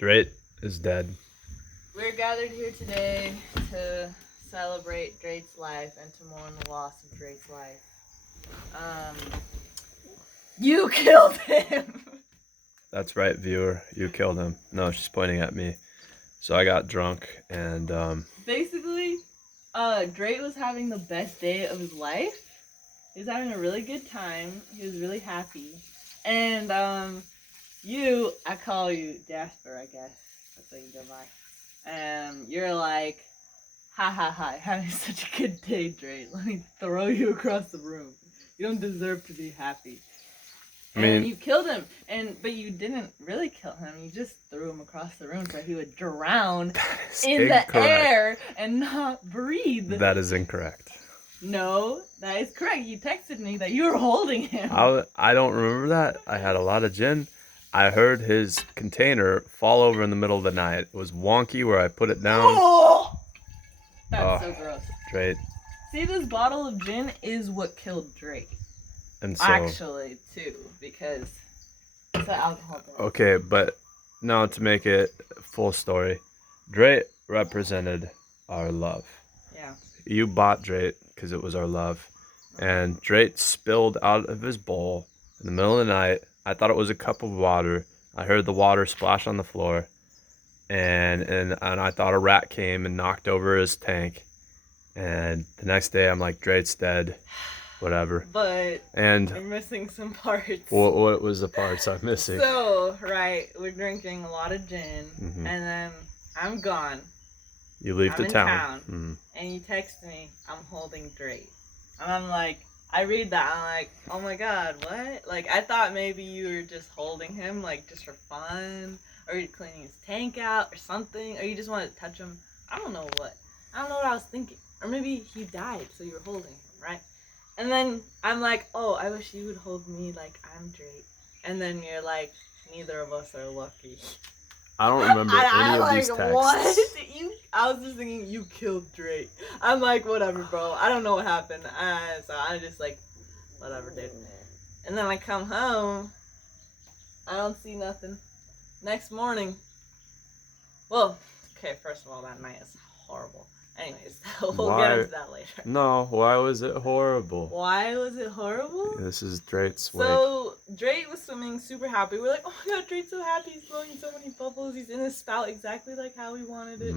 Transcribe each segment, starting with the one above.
Drate is dead. We're gathered here today to celebrate Drate's life and to mourn the loss of Drate's life. You killed him! That's right, viewer. You killed him. No, she's pointing at me. So I got drunk and Basically, Drake was having the best day of his life. He was having a really good time. He was really happy. And I call you Jasper, I guess. That's what you go by. You're like, ha ha ha, having such a good day, Drake. Let me throw you across the room. You don't deserve to be happy. And you killed him, but you didn't really kill him. You just threw him across the room so he would drown in the air and not breathe. That is incorrect. No, that is correct. You texted me that you were holding him. I don't remember that. I had a lot of gin. I heard his container fall over in the middle of the night. It was wonky where I put it down. Oh! That's so gross. Drake. See, this bottle of gin is what killed Drake. And so, actually, too, because it's an alcohol thing. Okay, but now to make it full story, Drake represented our love. Yeah. You bought Drake because it was our love. And Drake spilled out of his bowl in the middle of the night. I thought it was a cup of water. I heard the water splash on the floor. And I thought a rat came and knocked over his tank. And the next day I'm like, Drake's dead. Whatever. But we're missing some parts. What was the parts I'm missing? So, right, we're drinking a lot of gin, and then I'm gone. You leave the town. And you text me, I'm holding Drake. And I'm like, I read that, I'm like, oh my god, what? Like, I thought maybe you were just holding him, like, just for fun, or you're cleaning his tank out, or something, or you just wanted to touch him. I don't know what I was thinking. Or maybe he died, so you were holding him, right? And then I'm like, oh, I wish you would hold me like I'm Drake. And then you're like, neither of us are lucky. I don't remember any of these texts. What? I was just thinking you killed Drake. I'm like, whatever, bro. I don't know what happened. So I just like, whatever, dude. And then I come home. I don't see nothing. Next morning. Well, okay, first of all, that night is horrible. Anyways, we'll get into that later. No, why was it horrible? Why was it horrible? This is Drake's wake. So, Drake was swimming super happy. We're like, oh my god, Drake's so happy. He's blowing so many bubbles. He's in his spout exactly like how we wanted it.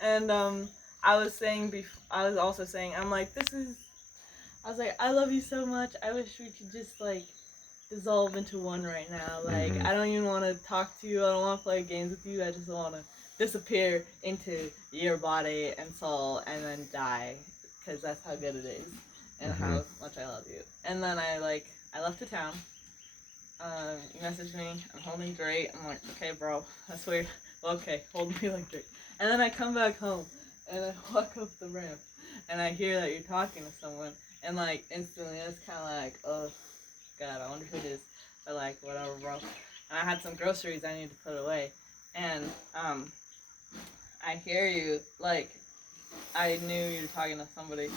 And I was also saying, I'm like, I love you so much. I wish we could just, like, dissolve into one right now. Like, I don't even want to talk to you. I don't want to play games with you. I just want to disappear into your body and soul and then die, because that's how good it is and how much I love you. And then I left the town. You messaged me, I'm holding Drake. I'm like, okay, bro, that's weird. Well, okay, hold me like Drake. And then I come back home and I walk up the ramp and I hear that you're talking to someone, and like instantly it's kind of like, oh god, I wonder who it is. But like, whatever, bro. And I had some groceries I need to put away, and I hear you, like, I knew you were talking to somebody,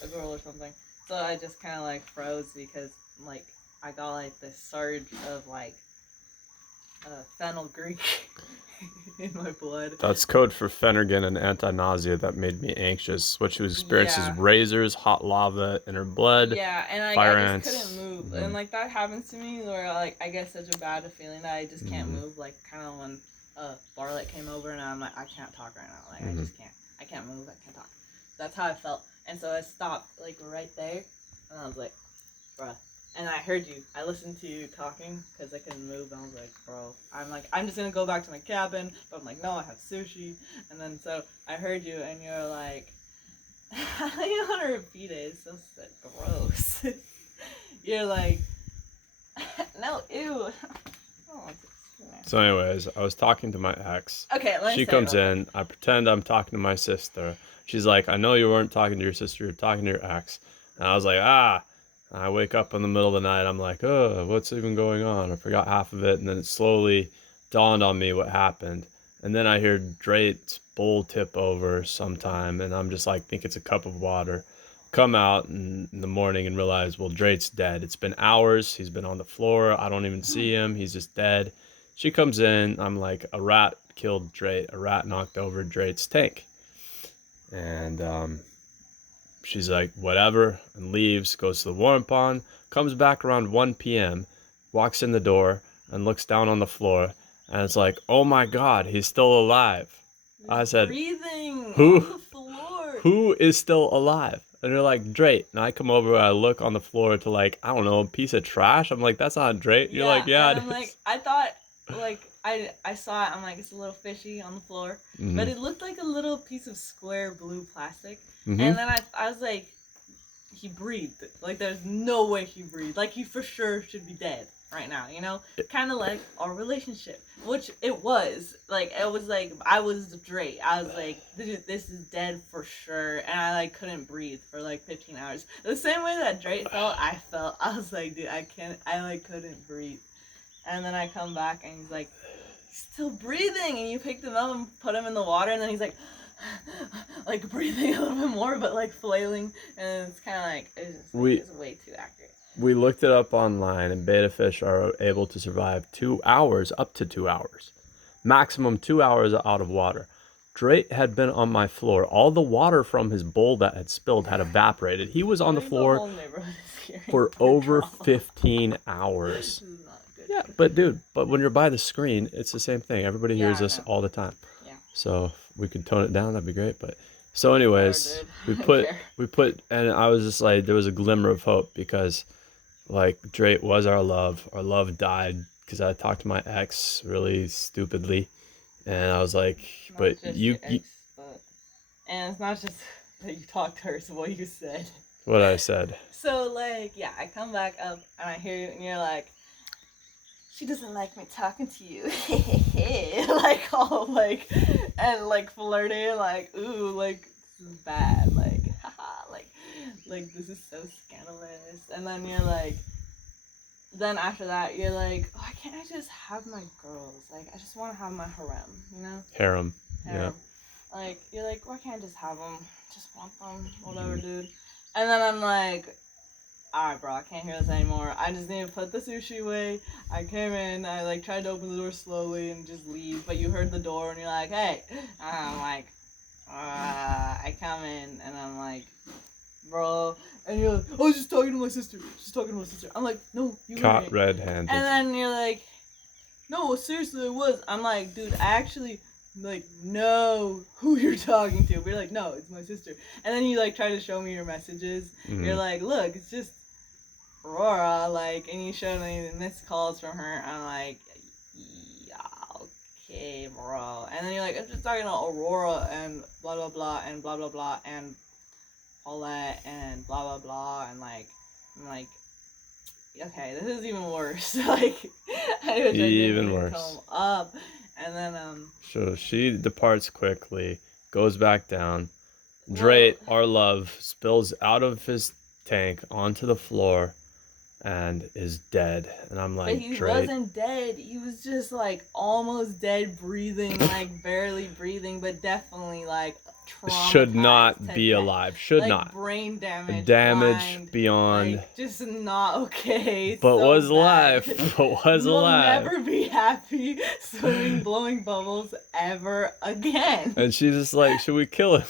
a girl or something. So I just kind of, like, froze because, like, I got, like, this surge of, like, fenugreek in my blood. That's code for Phenergan and anti-nausea that made me anxious. What she was experiencing is razors, hot lava in her blood, yeah, and like, fire I ants. just couldn't move. And, like, that happens to me where, like, I get such a bad feeling that I just can't move, like, kind of when Barlett came over and I'm like, I can't talk right now. Like, I can't move, I can't talk. That's how I felt. And so I stopped, like, right there, and I was like, bruh. And I heard you. I listened to you talking, because I couldn't move, and I was like, bro. I'm just gonna go back to my cabin, but I'm like, no, I have sushi. And then, so, I heard you, and you're like, I don't want to repeat it, it's so gross. You're like, no, ew. I don't want to. So anyways, I was talking to my ex. Okay, she comes in. I pretend I'm talking to my sister. She's like, I know you weren't talking to your sister. You're talking to your ex. And I was like, I wake up in the middle of the night. I'm like, oh, what's even going on? I forgot half of it. And then it slowly dawned on me what happened. And then I hear Drate's bowl tip over sometime. And I'm just like, think it's a cup of water. Come out in the morning and realize, well, Drate's dead. It's been hours. He's been on the floor. I don't even see him. He's just dead. She comes in. I'm like, a rat killed Drate. A rat knocked over Drate's tank. And she's like, whatever, and leaves, goes to the warm pond, comes back around 1 p.m., walks in the door, and looks down on the floor, and it's like, oh my God, he's still alive. I said, breathing who, on the floor. who is still alive? And they're like, Drate. And I come over, I look on the floor to like, I don't know, a piece of trash. I'm like, that's not Drate. You're like, yeah, and it I'm is. like, I thought, like, I saw it, I'm like, it's a little fishy on the floor. Mhm. But it looked like a little piece of square blue plastic. Mhm. And then I was like, he breathed. Like, there's no way he breathed. Like, he for sure should be dead right now, you know? Kind of like our relationship, which it was. Like, it was like, I was Drake. I was like, this is dead for sure. And I, like, couldn't breathe for, like, 15 hours. The same way that Drake felt, I felt. I was like, dude, I couldn't breathe. And then I come back, and he's like, he's still breathing. And you picked him up and put him in the water, and then he's like, like breathing a little bit more, but like flailing, and it's kind of like it's way too accurate. We looked it up online, and betta fish are able to survive 2 hours, up to 2 hours, maximum 2 hours out of water. Drake had been on my floor. All the water from his bowl that had spilled had evaporated. He was on the floor for over 15 hours. This is not good. Yeah, but dude, when you're by the screen, it's the same thing. Everybody hears us all the time. Yeah. So we could tone it down. That'd be great. But so, anyways, we put, and I was just like, there was a glimmer of hope because, like, Drake was our love. Our love died because I talked to my ex really stupidly, and I was like, and it's not just that you talked to her. It's what you said. What I said. So like, yeah, I come back up and I hear you, and you're like, she doesn't like me talking to you. Like, all like, and like flirting, like, ooh, like, this is bad, like, haha, like this is so scandalous. And then you're like, then after that, you're like, why can't I just have my girls? Like, I just want to have my harem, you know? Harem. Yeah. Like, you're like, why can't I just have them? Just want them, whatever, dude. And then I'm like, alright, bro, I can't hear this anymore. I just need to put the sushi away. I came in, I like tried to open the door slowly and just leave, but you heard the door and you're like, hey. And I'm like, I come in and I'm like, bro. And you're like, I was just talking to my sister. I'm like, no, you Caught weren't. red-handed. And then you're like, no, seriously, it was. I'm like, dude, I actually like know who you're talking to. But you're like, no, it's my sister. And then you like try to show me your messages. Mm-hmm. You're like, look, it's just Aurora, like, and you showed me the missed calls from her. I'm like, yeah, okay, bro. And then you're like, I'm just talking about Aurora and blah blah blah and blah blah blah and Paulette and blah blah blah, and like, I'm like, okay, this is even worse. Like, even worse. Come up, and then So she departs quickly, goes back down. Drate, our love, spills out of his tank onto the floor, and is dead. And I'm like, but he Drate wasn't dead. He was just like almost dead, breathing, like barely breathing, but definitely like. Should not be alive. Should like, not. Brain damage. Damage beyond. Like, just not okay. But so was bad. alive. But was alive. We'll never be happy swimming, blowing bubbles ever again. And she's just like, should we kill him?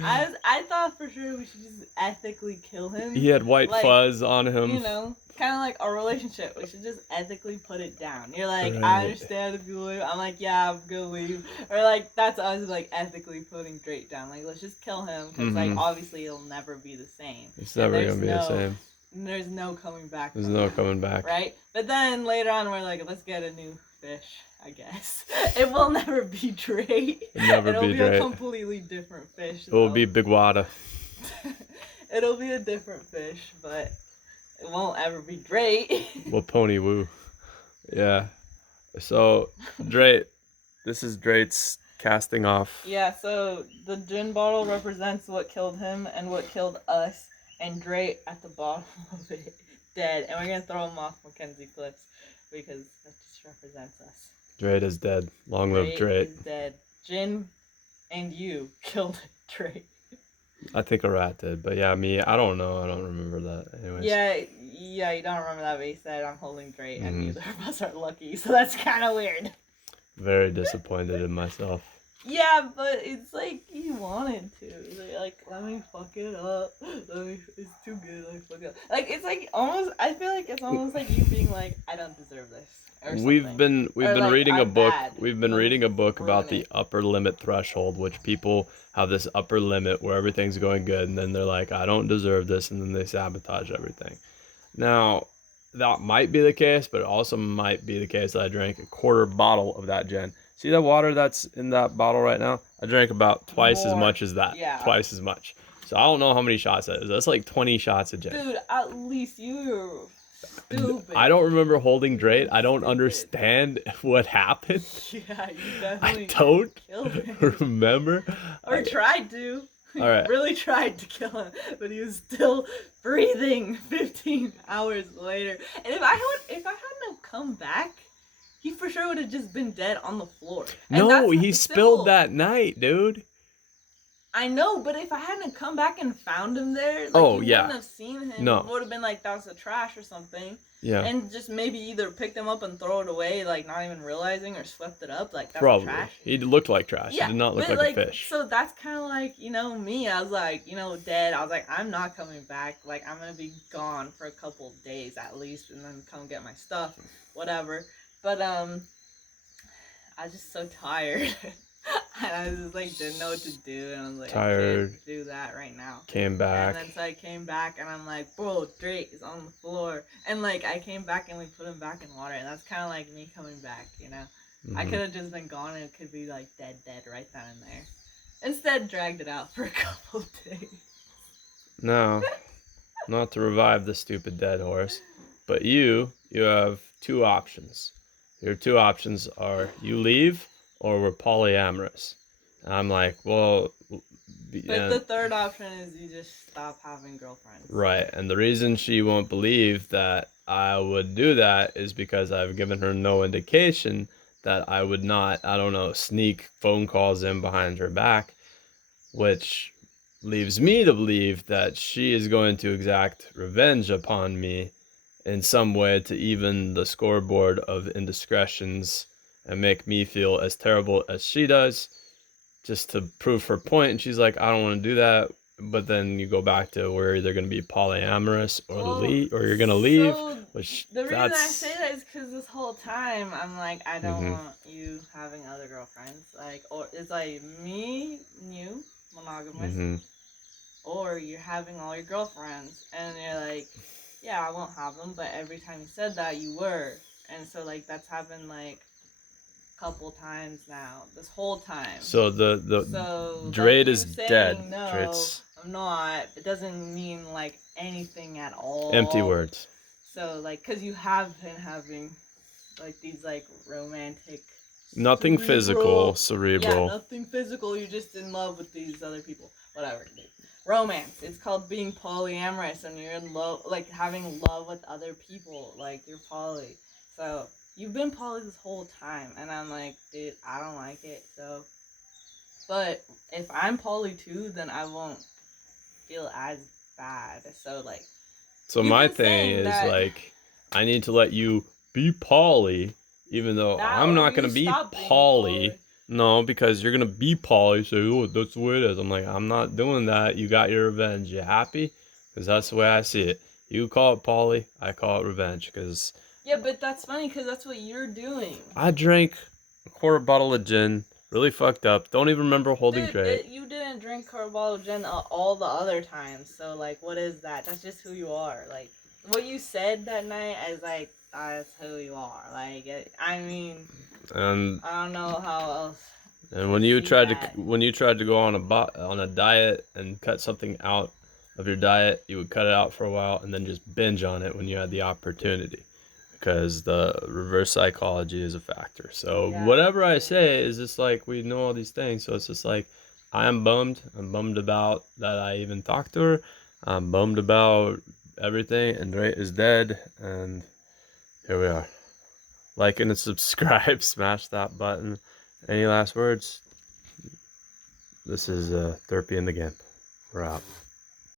I thought for sure we should just ethically kill him. He had white fuzz on him. You know, kind of like our relationship. We should just ethically put it down. You're like, right. I understand if you leave. I'm like, yeah, I'm gonna leave. Or like, that's us like ethically putting Drake down. Like, let's just kill him because like obviously it'll never be the same. It's never gonna be the same. There's no coming back. There's no coming back. Right? But then later on, we're like, let's get a new fish. I guess it will never be Drake. It'll be a completely different fish. It will be Big Wada. It'll be a different fish, but it won't ever be Drake. Well, Pony Woo. Yeah. So, Drate. This is Drate's casting off. Yeah, so the gin bottle represents what killed him and what killed us, and Drate at the bottom of it, dead. And we're going to throw him off Mackenzie clips because that just represents us. Drate is dead. Long live Drate. Is dead. Jin and you killed Drate. I think a rat did, but yeah, me, I don't know. I don't remember that. Anyways. Yeah, Yeah, you don't remember that, but he said I'm holding Drate, and Mhm. neither of us are lucky, so that's kind of weird. Very disappointed in myself. Yeah, but it's like you wanted to. Like, let me fuck it up. It's too good. Let me fuck it up. Like, it's like almost. I feel like it's almost like you being like, I don't deserve this, or something. We've Or been like, reading a I'm book. bad. We've been Let me reading a book about ruin the it. upper limit threshold, which people have this upper limit where everything's going good, and then they're like, I don't deserve this, and then they sabotage everything. Now, that might be the case, but it also might be the case that I drank a quarter bottle of that gin. See that water that's in that bottle right now? I drank about twice as More. much as that. Yeah. Twice as much. So I don't know how many shots that is. That's like 20 shots of gin. Dude, at least you're stupid. I don't remember holding Drate. I don't Stupid. understand what happened. Yeah, you I definitely don't killed him. remember. Or tried to. All right. Really tried to kill him, but he was still breathing 15 hours later. And if I hadn't have come back, he for sure would have just been dead on the floor. And No, that's he simple. spilled that night, dude. I know, but if I hadn't come back and found him there, like Oh, you yeah. wouldn't have seen him. No. It would have been like that was the trash or something. Yeah. And just maybe either picked him up and throw it away, like not even realizing, or swept it up, like that's Probably. trash. He looked like trash. Yeah, He did not look but like a fish. So that's kind of like, me. I was like, dead. I was like, I'm not coming back. Like, I'm going to be gone for a couple days at least and then come get my stuff, whatever. But, I was just so tired. And I was just like, didn't know what to do. And I was like, Tired. I can't do that right now. Came back. And then so I came back and I'm like, bro, Drake is on the floor. And like, I came back and we put him back in water. And that's kind of like me coming back, I could have just been gone and it could be like dead right then and there. Instead, dragged it out for a couple days. No, not to revive the stupid dead horse, but you have two options. Your two options are you leave or we're polyamorous. And I'm like, well, but the third option is you just stop having girlfriends. Right, and the reason she won't believe that I would do that is because I've given her no indication that I would not, I don't know, sneak phone calls in behind her back, which leaves me to believe that she is going to exact revenge upon me in some way to even the scoreboard of indiscretions and make me feel as terrible as she does just to prove her point. And she's like, I don't want to do that. But then you go back to we're either going to be polyamorous or or you're going to leave. So Which the reason I say that is because this whole time I'm like, I don't want you having other girlfriends. Like, or it's like me, you, monogamous, or you're having all your girlfriends, and you're like, yeah, I won't have them. But every time you said that, you were, and so like that's happened like couple times now this whole time. So Drate is dead. No, Drate's... I'm not. It doesn't mean like anything at all. Empty words. So like, cause you have been having like these like romantic. Nothing physical, cerebral. Yeah, nothing physical. You're just in love with these other people. Whatever. Romance. It's called being polyamorous, and you're in love, like having love with other people. Like you're poly. So. You've been poly this whole time, and I'm like, dude, I don't like it, so... But if I'm poly too, then I won't feel as bad, so, like... So my thing is, like, I need to let you be poly, even though I'm not going to be poly. No, because you're going to be poly, so, oh, that's the way it is. I'm like, I'm not doing that. You got your revenge. You happy? Because that's the way I see it. You call it poly, I call it revenge, because... Yeah, but that's funny because that's what you're doing. I drank a quarter bottle of gin, really fucked up. Don't even remember holding Drate. You didn't drink quarter bottle of gin all the other times, so like, what is that? That's just who you are. Like, what you said that night is like, that's who you are. Like, I mean, and I don't know how else. And when you tried to go on a diet and cut something out of your diet, you would cut it out for a while and then just binge on it when you had the opportunity. Because the reverse psychology is a factor. So whatever I say is just like, we know all these things. So it's just like, I'm bummed. I'm bummed about that I even talked to her. I'm bummed about everything. And Drate is dead. And here we are. Like and subscribe. Smash that button. Any last words? This is Therapy in the Game. We're out.